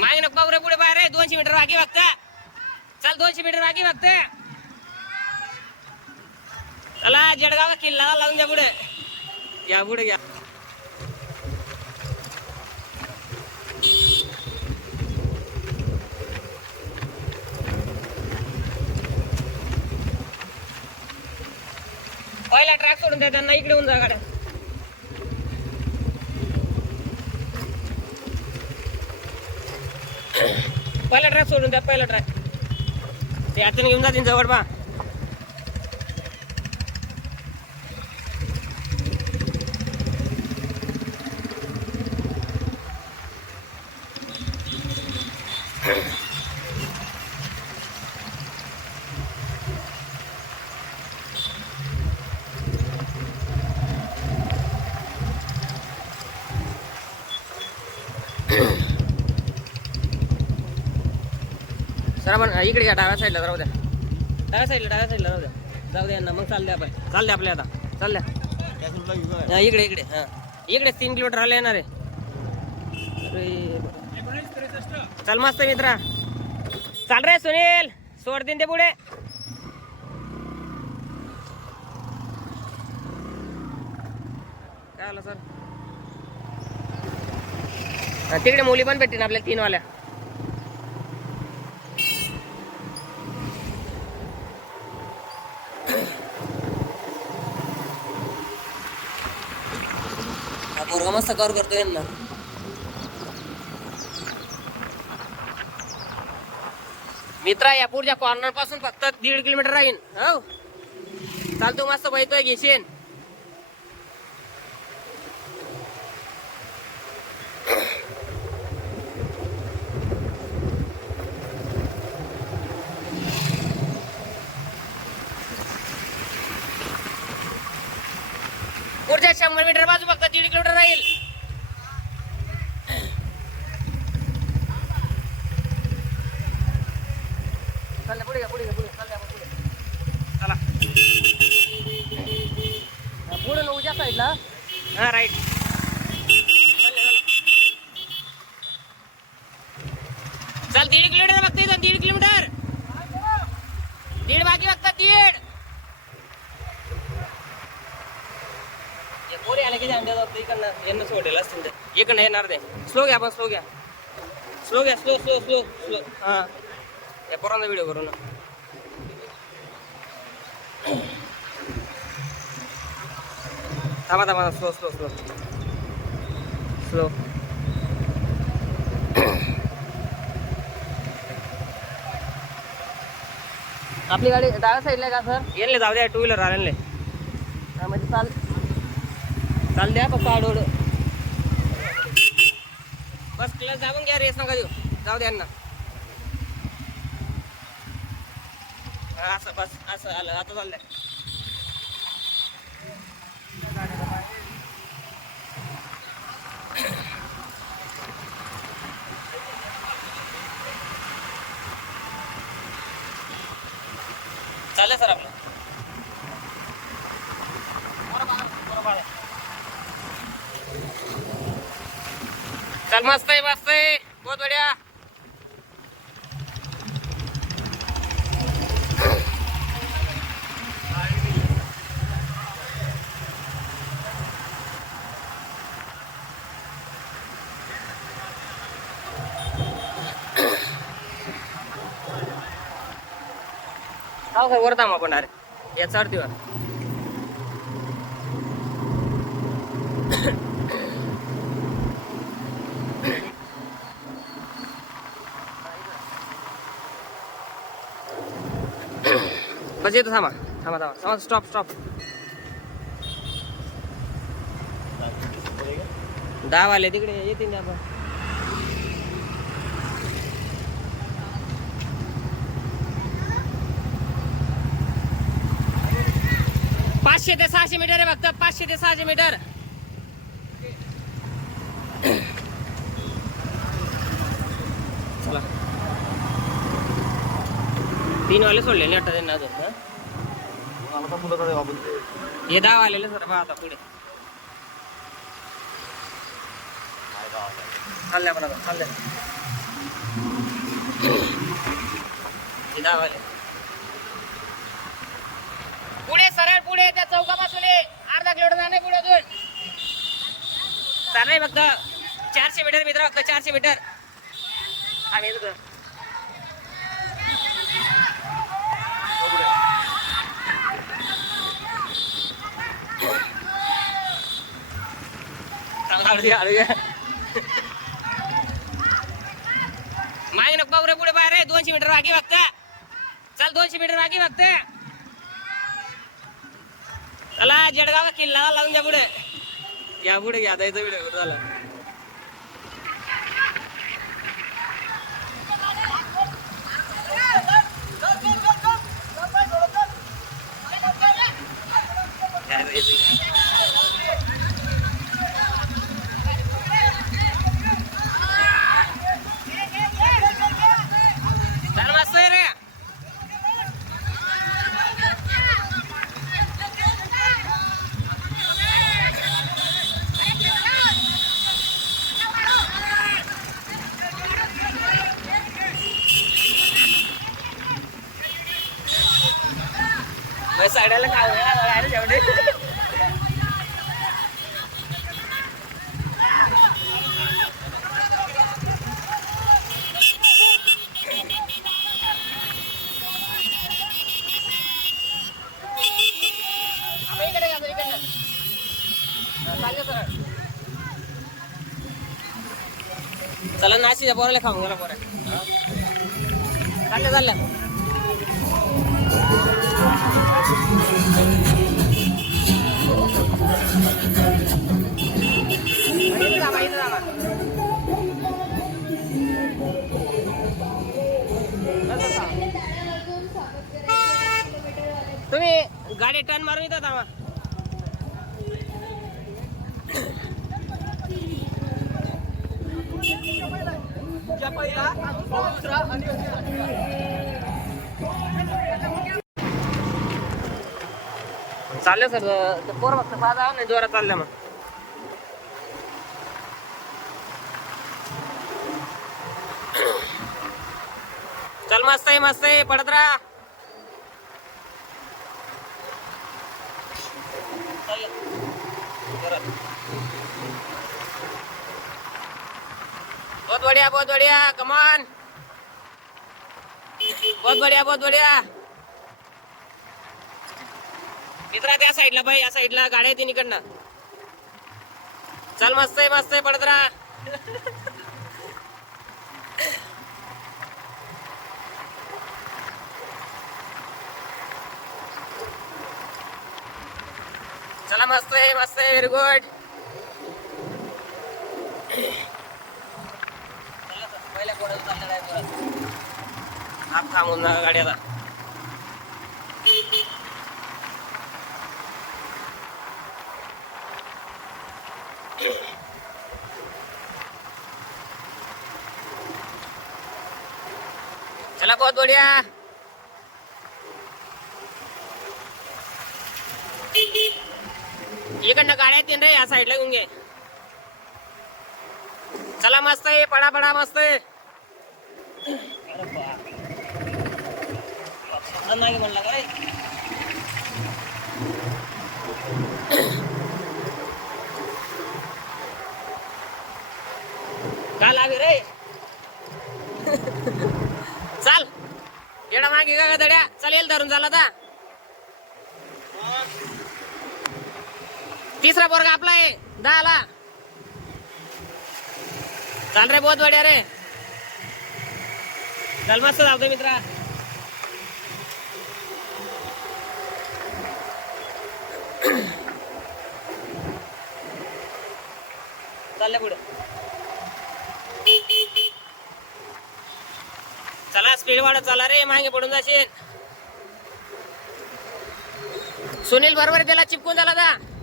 मागे नको पाहुरे पुढे बाहेर आहे 200 मीटर बाकी फक्त चल 200 मीटर बाकी फक्त चला जळगाव किल्ला लावून जा पुढे या पुढे घ्या पहिला ट्रॅक सोडून द्या त्यांना इकडे होऊन जा गाड्या पहिला ट्रॅक सोडून द्या पहिला ट्रॅक ते आता घेऊन जातील जवळ बा सर आपण इकडे घ्या डाव्या साईडला राहू द्या डाव्या साईडला राहू द्या जाऊ द्या ना मग चालले आपण चालले आपल्या आता चालल्या इकडे इकडे हां इकडे 3 किलोमीटर आले येणार आहे चल मस्त मित्रा चाल रे सुनील सोड दिन ते पुढे काय आलं सर तिकडे मुली पण भेटतील आपल्याला 3 वाल्या पोरगा मस्त कवर करतोय ना मित्रा या पुढच्या कॉर्नर पासून फक्त 1.5 किलोमीटर राहील हो चालतो मस्त बघतोय घेशीन पुढच्या 100 मीटर बाजू फक्त 1.5 किलोमीटर राहील चला पुढे घ्या पुढे चला पुढे न उजव्या साईडला हा राईट चल 1.5 किलोमीटर फक्त 1.5 किलोमीटर 1.5 बाकी फक्त 1.5 पोरी आले की जाऊन द्या इकडनं यांना सोडेल असतील ते इकडनं येणार ते स्लो घ्या आपण स्लो घ्या स्लो हां या पोरांचा व्हिडिओ करू ना थांबा स्लो आपली गाडी डाव्या साईडला का सर येणले जाऊ द्या 2 व्हीलर आले हा म्हणजे चाल द्या फक्त आडवड बस क्लच दाबून घ्या रेस नका देऊ जाऊ द्या ना असं बस असं आलं आता चाललंय चालेल सर आपलं बरोबर चल मस्त आहे बहुत बढ़िया हाव सर वर थांब आपण डायरेक्ट याचा अर्थ बस येतो थांबा स्टॉप 10 वाले तिकडे येतील आपण 500 ते 600 मीटर आहे फक्त 500 ते 600 मीटर चला 3 वाले सोडले नाही वाटत त्यांना अजून हे 10 वालेले सर बा आता पुढे चालले आपण आता चालले पुढे सरळ पुढे त्या चौकापासून अर्धा किलोमीटर जाणे पुढे अजून चाललंय फक्त 400 मीटर मित्र फक्त 400 मीटर आम्ही येतो मागे नको बाबरे पुढे बाहेर 200 मीटर बाकी फक्त चल 200 मीटर बाकी फक्त चला जळगाव किल्ला लावून द्या पुढे या पुढे घ्या द्यायचा व्हिडिओ झाला साड्याला काय जेवढे चला नाशिकच्या पोराला खाऊन गेला पोरा चाललं चाललं तुम्ही गाडी टर्न मारून येतात आम्हा चालले सर पोर फक्त साधा नाही जोरात चालल्या मग चल मस्त आहे पडत राहा बहुत बढ़िया कमान बहुत बढ़िया मित्रा त्या साईडला बाई या साईडला गाड्या येते इकडनं चल मस्त आहे पडत राहा चला मस्त आहे व्हेरी गुड पहिल्या कोणाला चाललेला आहे हात थांबून ना गाड्याला चला बहुत बढ़िया इकडनं गाड्या येतील रे या साईडला येऊन घे चला मस्त आहे पडा मस्त आहे म्हणला काय का लागे रे चल येडा मागे का दड्या चल येईल धरून झाला आता तिसरा पोरगा आपला आहे 10 ला चल रे बहुत बढ़िया रे चल मस्त जाऊ मित्रा चालले पुढे चला स्पीड वाढत चला रे मागे पडून जाशील सुनील बरोबर त्याला चिपकून झाला था